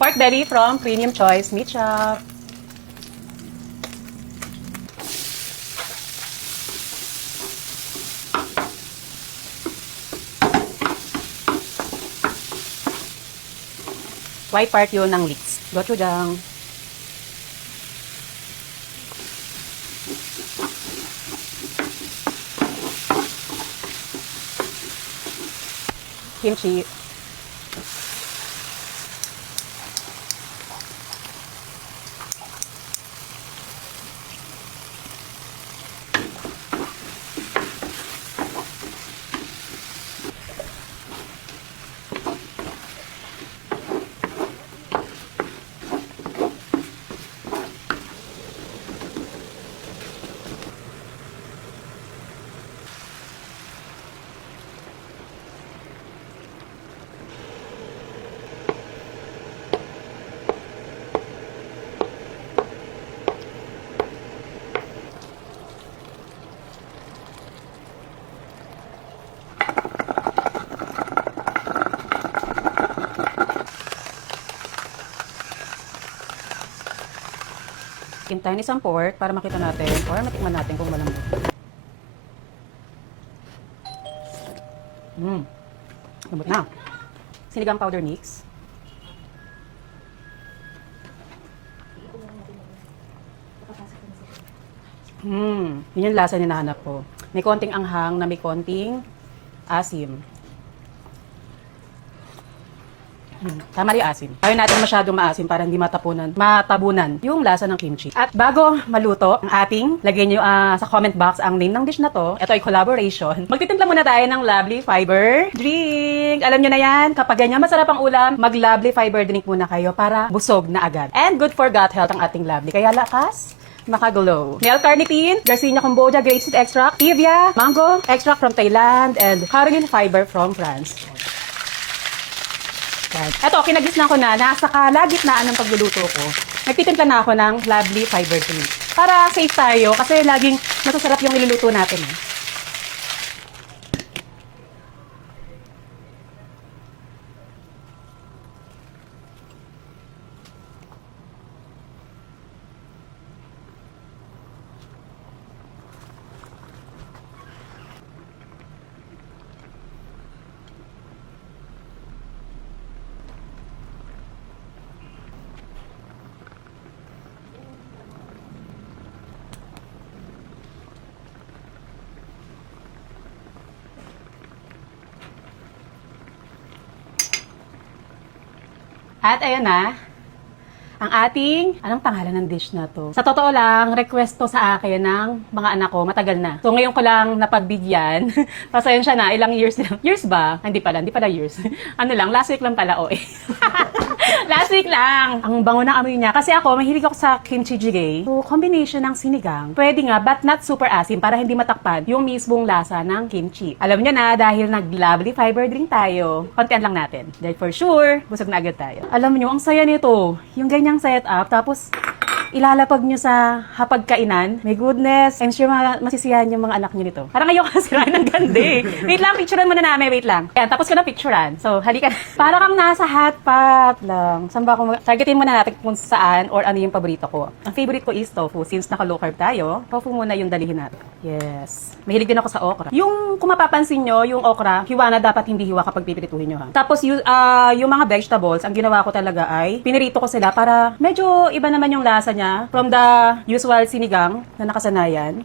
Pork belly from Premium Choice Meat Shop. White part yun ng leeks. Gochujang. Kimchi. Tayo ng isang pork para makita natin or matikman natin kung malambot. Lambot na. Sinigang powder mix. Yun yung lasa na hinahanap ko. May konting anghang na may konting asim. Tama rin asim. Ayaw natin masyadong maasim para hindi matabunan yung lasa ng kimchi. At bago maluto ang ating, lagyan nyo sa comment box ang name ng dish na to. Ito ay collaboration. Magtitimpla muna tayo ng Lovely Fiber drink. Alam nyo na yan, kapag ganyan masarap ang ulam, mag-Lovely Fiber drink muna kayo para busog na agad. And good for gut health ang ating Lovely. Kaya lakas, makaglow. Nail carnitine, Garcinia Cambodia, grapeseed extract, stevia, mango extract from Thailand, and caroline fiber from France. Ito, kinagisnan ko na, nasa kalagitnaan ng pagluluto ko. Nagtitimpla na ako ng Lovely Fiber drink. Para safe tayo, kasi laging masasarap yung niluluto natin. At ayan na, ang ating, anong pangalan ng dish na to? Sa totoo lang, request to sa akin ng mga anak ko, matagal na. So ngayon ko lang napagbigyan. Pasensya na, ilang years lang. Years ba? Hindi pala years. Ano lang, last week lang pala, Last week lang. Ang bango ng amoy niya. Kasi ako, mahilig ako sa kimchi jjigae. So, combination ng sinigang. Pwede nga, but not super asim para hindi matakpan yung mismong lasa ng kimchi. Alam niyo na, dahil nag-Lovely Fiber drink tayo, kontian lang natin. Dahil for sure, busog na agad tayo. Alam niyo, ang saya nito. Yung ganyang setup, tapos ilalapag nyo sa hapagkainan. My goodness. I'm sure masisiyahan yung mga anak nyo nito. Parang ngayon kasi ng ganda. Wait lang, picturean muna namin. Wait lang. Ayan, tapos ko na picturean. So, halika na. Para kang nasa hot pot lang. Saan ba ako targetin muna natin kung saan or ano yung paborito ko. Ang favorite ko is tofu. Since naka-low carb tayo, tofu muna yung dalihin natin. Yes. Mahilig din ako sa okra. Yung, kung mapapansin nyo, yung okra, hiwa na dapat hindi hiwa kapag pipirituhin nyo. Tapos, yung mga vegetables, ang ginawa ko talaga ay, pinirito ko sila para medyo iba naman yung lasa niya from the usual sinigang na nakasanayan.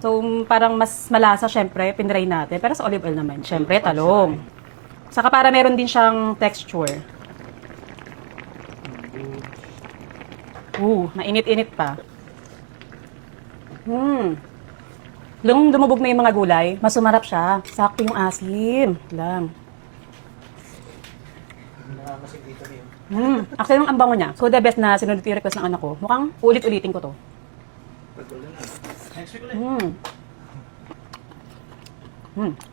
So, parang mas malasa, syempre, pinray natin. Pero sa olive oil naman, syempre, talong. Saka para meron din siyang texture. Mainit-init pa. Lumubog na yung mga gulay, mas sumarap siya. Sakto yung asim. Lang. Actually, ang bango niya. So, the best na sinunod yung request ng anak ko. Mukhang ulit-ulitin ko to.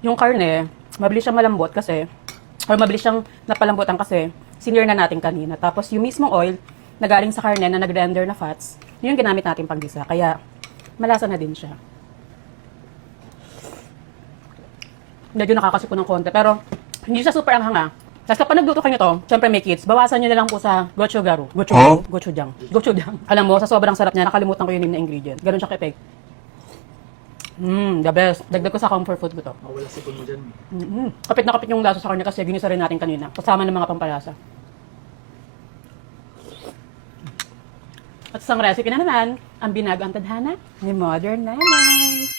Yung karne, mabilis siyang malambot kasi, or mabilis siyang napalambutan kasi, senior na natin kanina. Tapos, yung mismong oil, na galing sa karne na nag-render na fats, yun yung ginamit natin panggisa. Kaya, malasa na din siya. Medyo nakakasuko ng konti, pero, hindi siya super anghang. Tapos kapag nagluto kayo nito, syempre may kids, bawasan nyo na lang po sa gochugaru. Gochujang. Gochujang. Alam mo, sa sobrang sarap niya, nakalimutan ko yung name na ingredient. Ganun siya ka-effect. The best. Dagdag ko sa comfort food ko to. Wala si Kuno dyan. Kapit na kapit yung lasa sa kanya kasi ginisa rin natin kanina. Kasama ng mga pampalasa. At isang recipe na naman, ang binagang tadhana ni Modern Nanay.